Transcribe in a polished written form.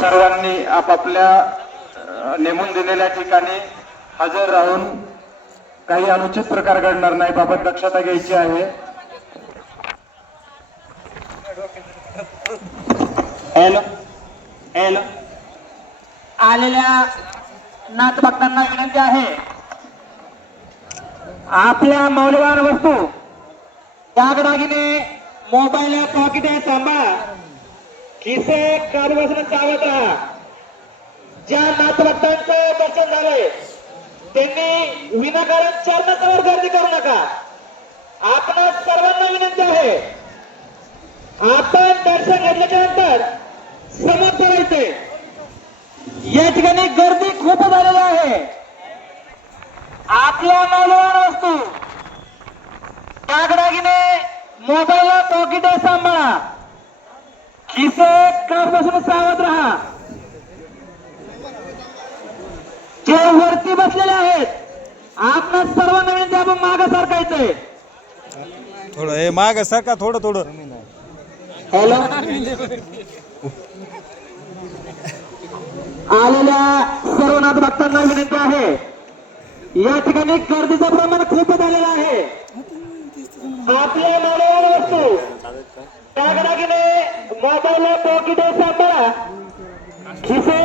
सर्वांनी आपापल्या नेमून दिलेल्या ठिकाणी हजर राहून काही अनुचित प्रकार घडणार नाही बाबत दक्षता घ्यायची आहे। हॅलो हॅलो आलेल्या नाथ भक्तांना विनंती आहे, आपल्या मौल्यवान वस्तू दागदागिने मोबाईल पॉकेट सांभाळा, खिसे काढून सावध राहा। ज्या नाथ भक्तांचं दर्शन झालंय त्यांनी विनाकारण चरणावर गर्दी करू नका। आपणा सर्वांना विनंती आहे, आपण दर्शन घेतल्याच्या नंतर समोर करायचे। या ठिकाणी गर्दी खूप झालेली आहे। आपल्या मौल्यवान वस्तू दागदागिने मोबाईल पॉकेट सांभाळा, खिसे काढून सावध राहा। जे वरती बसलेले आहेत आपण सर्वांना विनंती आपण मागे सरकायचंय। थोडं हे माग सरका थोडं हॅलो आलेल्या सर्व नाथ भक्तांना विनंती आहे, या ठिकाणी गर्दीचं प्रमाण खूप झालेलं आहे। आपल्या मौल्यवान वस्तू दागदागिने मोबाईल पॉकेट सांभाळा, खिसे